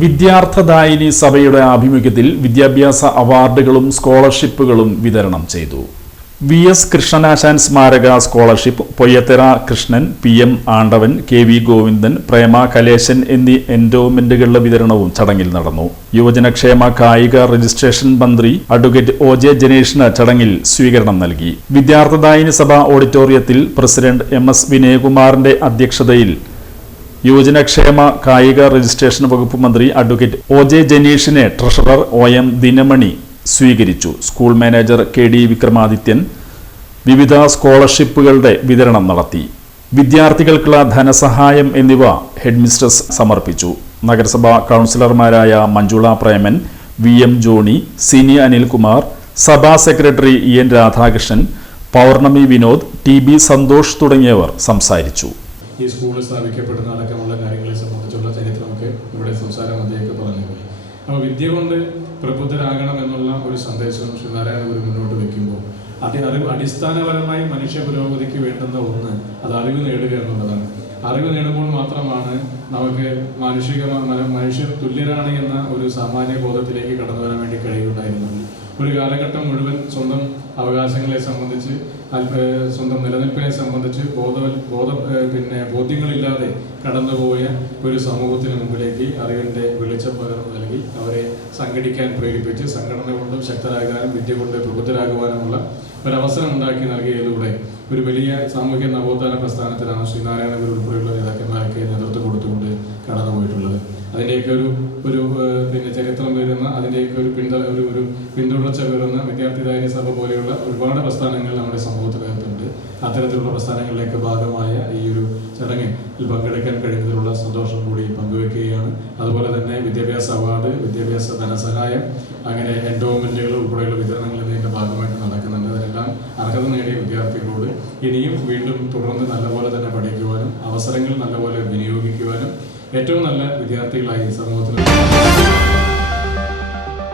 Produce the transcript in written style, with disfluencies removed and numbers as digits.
വിദ്യാർത്ഥദായിനി സഭയുടെ ആഭിമുഖ്യത്തിൽ വിദ്യാഭ്യാസ അവാർഡുകളും സ്കോളർഷിപ്പുകളും വിതരണം ചെയ്തു. വി.എസ്. കൃഷ്ണനാശാൻ സ്മാരക സ്കോളർഷിപ്പ് പൊയ്യത്തറ കൃഷ്ണൻ, പി.എം. ആണ്ടവൻ, കെ.വി. ഗോവിന്ദൻ, പ്രേമ കലേശൻ എന്നീ എൻഡോമെന്റുകളുടെ വിതരണവും ചടങ്ങിൽ നടന്നു. യുവജനക്ഷേമ കായിക രജിസ്ട്രേഷൻ മന്ത്രി അഡ്വക്കേറ്റ് ഒ.ജെ. ജനേഷിന് ചടങ്ങിൽ സ്വീകരണം നൽകി. വിദ്യാർത്ഥദായിനി സഭ ഓഡിറ്റോറിയത്തിൽ പ്രസിഡന്റ് എം.എസ്. വിനയകുമാറിന്റെ അധ്യക്ഷതയിൽ യുവജനക്ഷേമ കായിക രജിസ്ട്രേഷൻ വകുപ്പ് മന്ത്രി അഡ്വക്കേറ്റ് ഒ.ജെ. ജനീഷിനെ ട്രഷറർ ഒ.എം. ദിനമണി സ്വീകരിച്ചു. School manager കെ.ഡി. വിക്രമാദിത്യൻ വിവിധ സ്കോളർഷിപ്പുകളുടെ വിതരണം നടത്തി. വിദ്യാർത്ഥികൾക്കുള്ള ധനസഹായം എന്നിവ ഹെഡ്മിസ്ട്രസ് സമർപ്പിച്ചു. നഗരസഭാ കൗൺസിലർമാരായ മഞ്ജുള പ്രേമൻ, വി.എം. ജോണി, സിനി അനിൽകുമാർ, സഭാ സെക്രട്ടറി ഇ.എൻ. രാധാകൃഷ്ണൻ, പൗർണമി വിനോദ്, ടി.ബി. സന്തോഷ് തുടങ്ങിയവർ സംസാരിച്ചു. ഈ സ്കൂൾ സ്ഥാപിക്കപ്പെടുന്ന അടക്കമുള്ള കാര്യങ്ങളെ സംബന്ധിച്ചുള്ള ചരിത്രമൊക്കെ ഇവിടെ സംസാര മധ്യയൊക്കെ പറഞ്ഞു പോയി. അപ്പോൾ വിദ്യ കൊണ്ട് പ്രബുദ്ധരാകണം എന്നുള്ള ഒരു സന്ദേശം ശ്രീ നാരായണ ഗുരു മുന്നോട്ട് വെക്കുമ്പോൾ അടിസ്ഥാനപരമായി മനുഷ്യ പുരോഗതിക്ക് വേണ്ടുന്ന ഒന്ന് അത് അറിവ് നേടുക എന്നുള്ളതാണ്. അറിവ് നേടുമ്പോൾ മാത്രമാണ് നമുക്ക് മനുഷ്യർ തുല്യരാണ് എന്ന ഒരു സാമാന്യ ബോധത്തിലേക്ക് കടന്നു വരാൻ വേണ്ടി കഴിയുണ്ടായിരുന്നത്. ഒരു കാലഘട്ടം മുഴുവൻ സ്വന്തം അവകാശങ്ങളെ സംബന്ധിച്ച് സ്വന്തം നിലനിൽപ്പിനെ സംബന്ധിച്ച് ബോധ്യങ്ങളില്ലാതെ കടന്നുപോയ ഒരു സമൂഹത്തിന് മുമ്പിലേക്ക് അറിവിൻ്റെ വെളിച്ചം പകർന്നു നൽകി അവരെ സംഘടിക്കാൻ പ്രേരിപ്പിച്ച് സംഘടന കൊണ്ടും ശക്തരാകാനും വിദ്യ കൊണ്ട് പ്രബുദ്ധരാകുവാനുമുള്ള ഒരവസരം ഉണ്ടാക്കി നൽകിയതിലൂടെ ഒരു വലിയ സാമൂഹ്യ നവോത്ഥാന പ്രസ്ഥാനത്തിലാണ് ശ്രീനാരായണ ഗുരു ഉൾപ്പെടെയുള്ള നേതാക്കന്മാരൊക്കെ നേതൃത്വം കൊടുത്തുകൊണ്ട് കടന്നുപോയിട്ടുള്ളത്. അതിൻ്റെയൊക്കെ ഒരു ചരിത്രം വരുന്ന അതിൻ്റെയൊക്കെ ഒരു പിന്തുടർച്ച വരുന്ന വിദ്യാർത്ഥിദായിനി സഭ പോലെയുള്ള ഒരുപാട് പ്രസ്ഥാനങ്ങൾ നമ്മുടെ സമൂഹത്തിനകത്തുണ്ട്. അത്തരത്തിലുള്ള പ്രസ്ഥാനങ്ങളിലേക്ക് ഭാഗമായ ഈ ഒരു ചടങ്ങിൽ പങ്കെടുക്കാൻ കഴിയുന്നതിലുള്ള സന്തോഷം കൂടി പങ്കുവെക്കുകയാണ്. അതുപോലെ തന്നെ വിദ്യാഭ്യാസ അവാർഡ്, വിദ്യാഭ്യാസ ധനസഹായം, അങ്ങനെ എൻഡോമെന്റുകൾ ഉൾപ്പെടെയുള്ള വിതരണങ്ങൾ ഇതിൻ്റെ ഭാഗമായിട്ട് നടക്കുന്നുണ്ട്. അതിനെല്ലാം അർഹത നേടിയ വിദ്യാർത്ഥികളോട് ഇനിയും വീണ്ടും തുടർന്ന് നല്ലപോലെ തന്നെ പഠിക്കുവാനും അവസരങ്ങൾ നല്ലപോലെ വിനിയോഗിക്കുവാനും ഏറ്റവും നല്ല വിദ്യാർത്ഥികളായി സമൂഹത്തിൽ